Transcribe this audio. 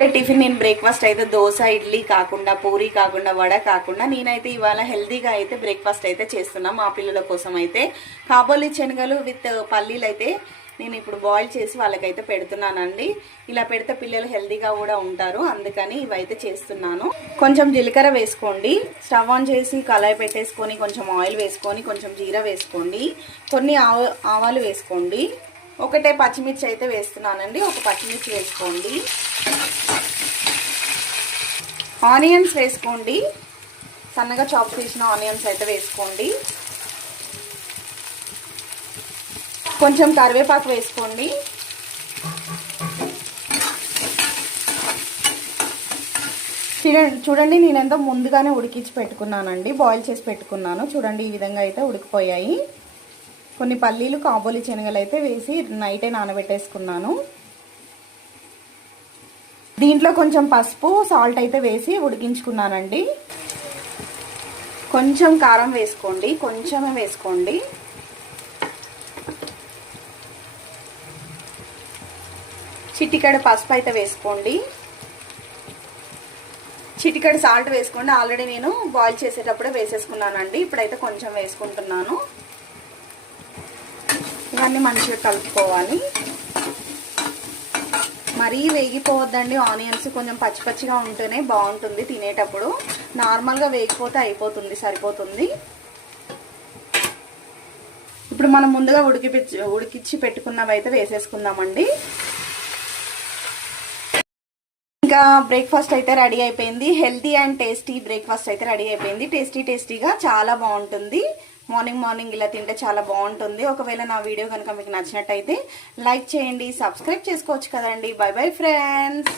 Tiffin నేను breakfast అయితే దోశ ఇడ్లీ కాకుండా పూరి కాకుండా వడ కాకుండా నేనైతే ఇవాళ హెల్తీగా అయితే బ్రేక్ఫాస్ట్ అయితే చేస్తున్నా మా పిల్లల కోసం అయితే కాబోలి శనగలు విత్ పల్లీలు అయితే నేను ఇప్పుడు బాయిల్ చేసి వాళ్ళకైతే పెడుతున్నానండి. ఇలా పెడితే పిల్లలు హెల్తీగా కూడా ఉంటారు, అందుకని ఇవైతే చేస్తున్నాను. కొంచెం జీలకర్ర వేసుకోండి, స్టవ్ ఆన్ చేసి కళాయి పెట్టేసుకొని కొంచెం ఆయిల్ వేసుకొని కొంచెం జీరా వేసుకోండి, కొన్ని ఆవాలు వేసుకోండి, ఒకటే పచ్చిమిర్చి అయితే వేస్తున్నానండి, ఒక పచ్చిమిర్చి వేసుకోండి, ఆనియన్స్ వేసుకోండి, సన్నగా చాప్ చేసిన ఆనియన్స్ అయితే వేసుకోండి, కొంచెం కరివేపాకు వేసుకోండి, చూడండి నేను ఎంతో ముందుగానే ఉడికించి పెట్టుకున్నానండి, బాయిల్ చేసి పెట్టుకున్నాను. చూడండి ఈ విధంగా అయితే ఉడికిపోయాయి. కొన్ని పల్లీలు కాబోలి శనగలు అయితే వేసి నైటే నానబెట్టేసుకున్నాను. దీంట్లో కొంచెం పసుపు సాల్ట్ అయితే వేసి ఉడికించుకున్నానండి. కొంచెం కారం వేసుకోండి, కొంచెమే వేసుకోండి, చిటికెడు పసుపు అయితే వేసుకోండి, చిటికెడు సాల్ట్ వేసుకోండి. ఆల్రెడీ నేను బాయిల్ చేసేటప్పుడే వేసేసుకున్నానండి, ఇప్పుడైతే కొంచెం వేసుకుంటున్నాను. ఇవన్నీ మంచిగా కలుపుకోవాలి. మరీ వేగిపోవద్దండి ఆనియన్స్, కొంచెం పచ్చి పచ్చిగా ఉంటేనే బాగుంటుంది తినేటప్పుడు. నార్మల్గా వేగిపోతే అయిపోతుంది, సరిపోతుంది. ఇప్పుడు మనం ముందుగా ఉడికించి పెట్టుకున్నవి అయితే వేసేసుకుందామండి. ఇంకా బ్రేక్ఫాస్ట్ అయితే రెడీ అయిపోయింది. హెల్తీ అండ్ టేస్టీ బ్రేక్ఫాస్ట్ అయితే రెడీ అయిపోయింది. టేస్టీగా చాలా బాగుంటుంది. మార్నింగ్ ఇలా తింటే చాలా బాగుంటుంది. ఒకవేళ నా వీడియో కనుక మీకు నచ్చినట్టయితే లైక్ చేయండి, సబ్స్క్రైబ్ చేసుకోవచ్చు కదండి. By bye friends.